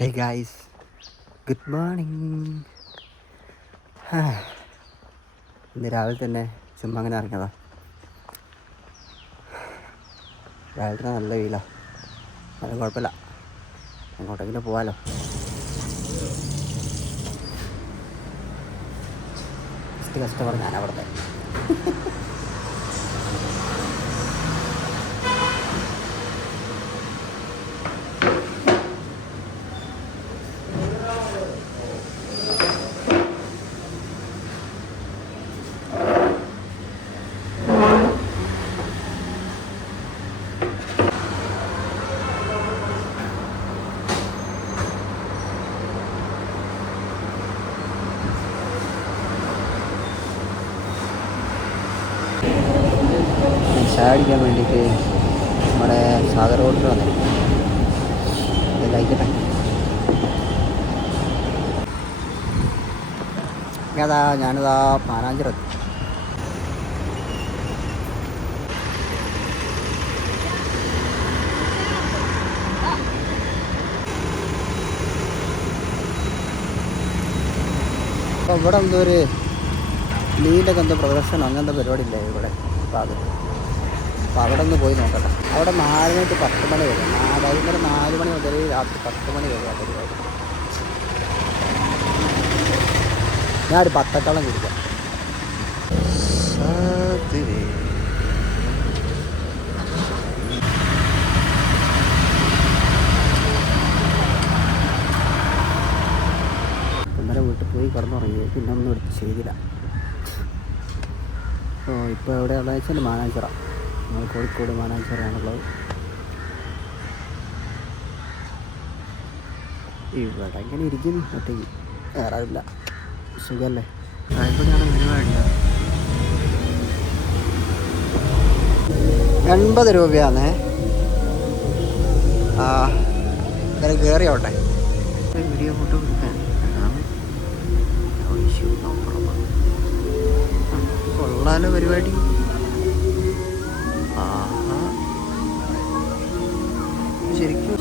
Hey guys, good morning. ഇന്ന് രാവിലെ തന്നെ ചുമ്മാ അങ്ങനെ ഇറങ്ങിയതാ. രാവിലെ തന്നെ നല്ല വെയിലാണ്, നല്ല കുഴപ്പമില്ല, അങ്ങോട്ടെങ്കിലും പോകാമല്ലോ. കസ്റ്റമർ ഞാനവിടുത്തെ ചായ അടിക്കാൻ വേണ്ടിയിട്ട് നമ്മുടെ സാഗർ ഹോട്ടൽ വന്നിരിക്കും. കഴിക്കട്ടെ. ഞാനിതാ മാനാഞ്ചിറെത്തി. അപ്പോൾ ഇവിടെ എന്തോ ഒരു ലീലൊക്കെ എന്തോ പ്രദർശനം അങ്ങനത്തെ പരിപാടി ഇല്ലേ ഇവിടെ ഭാഗത്ത്. അപ്പോൾ അവിടെ ഒന്ന് പോയി നോക്കട്ടെ. അവിടെ 4 to 10 മണി വരെ, വൈകുന്നേരം 4 മണി മുതൽ രാത്രി 10 മണി വരെ ആ പരിപാടി. ഞാനൊരു 10 കുടിക്കാം. ഇന്നലെ വീട്ടിൽ പോയി കിടന്നുറങ്ങി, പിന്നെ ഒന്നും എടുത്ത് ചെയ്തില്ല. ഇപ്പോൾ എവിടെയുള്ളത് വെച്ചാൽ മാനാഞ്ചിറ, നമ്മൾ കോഴിക്കോട് മാനാഞ്ചിറയാണുള്ളത്. ഇവിടെ ഇങ്ങനെ ഇരിക്കുന്നു ഒറ്റയ്ക്ക്, വേറെ ആരില്ല. സുഖമല്ലേ? ഇവിടെയാണ് പരിപാടിയാണ്. 80 രൂപയാണേ. എന്തായാലും കയറിയോട്ടെ. വീഡിയോ ഫോട്ടോ കൊടുക്കാൻ കൊള്ളാലോ പരിപാടി. ശരിക്കും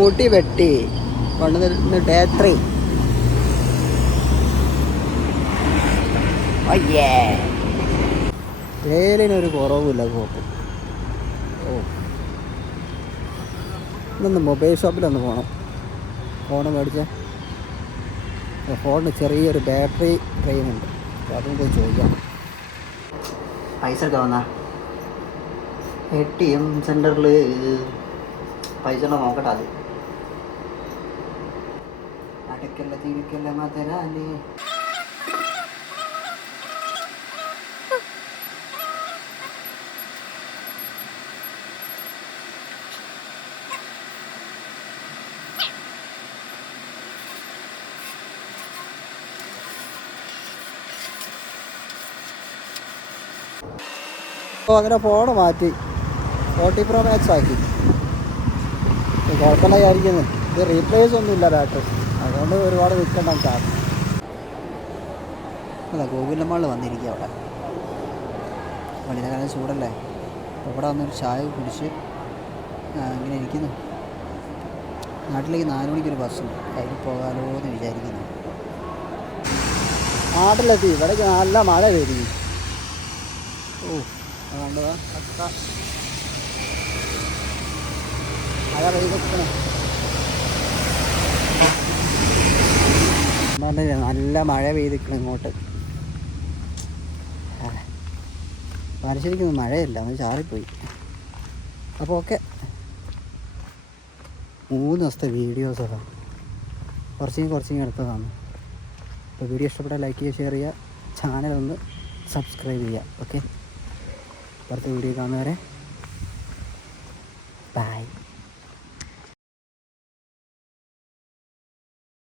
മുടി വെട്ടി കൊണ്ടുവന്ന് ഡേ 3. വേലിനൊരു കുറവുമില്ല കോപ്പ്. ഇന്നൊന്ന് മൊബൈൽ ഷോപ്പിലൊന്ന് പോകണം. ഫോണ് മേടിച്ച ഫോണിന് ചെറിയൊരു ബാറ്ററി ഡ്രെയിനുണ്ട്, അപ്പോൾ അതും പോയി ചോദിക്കാം. പൈസ എടുക്കാൻ വന്നാ ATM സെൻറ്ററിൽ പൈസ ഉണ്ടോ നോക്കട്ടെ. അത് അടയ്ക്കല്ല തിരിക്കല്ല മധുരാലേ. അപ്പോൾ അങ്ങനെ ഫോണ് മാറ്റി 40 Pro Max ആക്കി. കുഴപ്പമില്ലായിരിക്കുന്നു. ഇത് റീപ്ലേസ് ഒന്നുമില്ല ബാറ്ററി, അതുകൊണ്ട് ഒരുപാട് നിൽക്കണ്ട ചാർജ്. അല്ല, ഗോകുലമ്മാളിൽ വന്നിരിക്കുക. അവിടെ വണ്ടിയുടെ കാലം ചൂടല്ലേ, ഇവിടെ വന്നൊരു ചായ കുടിച്ച് ഇങ്ങനെ ഇരിക്കുന്നു. നാട്ടിലേക്ക് 4 മണിക്കൊരു ബസ്സുണ്ട്, അതിൽ പോകാമല്ലോ എന്ന് വിചാരിക്കുന്നു. നാട്ടിലെത്തി. ഇവിടേക്ക് നല്ല മഴ പെയ്തു. അതുകൊണ്ടതാ മഴ പെയ്തിരിക്കണം. നല്ല മഴ പെയ്തിരിക്കണം ഇങ്ങോട്ട്. പാലശ്ശേരിക്കൊന്നും മഴയില്ല, അത് ചാറിപ്പോയി. അപ്പോൾ ഓക്കെ, 3 ദിവസത്തെ വീഡിയോസൊക്കെ കുറച്ചിങ് എടുത്തതാണ്. അപ്പോൾ വീഡിയോ ഇഷ്ടപ്പെട്ടാൽ ലൈക്ക് ചെയ്യുക, ഷെയർ ചെയ്യുക, ചാനലൊന്ന് സബ്സ്ക്രൈബ് ചെയ്യുക. ഓക്കെ, അടുത്ത വീഡിയോ കാണുന്നവരെ ബൈ.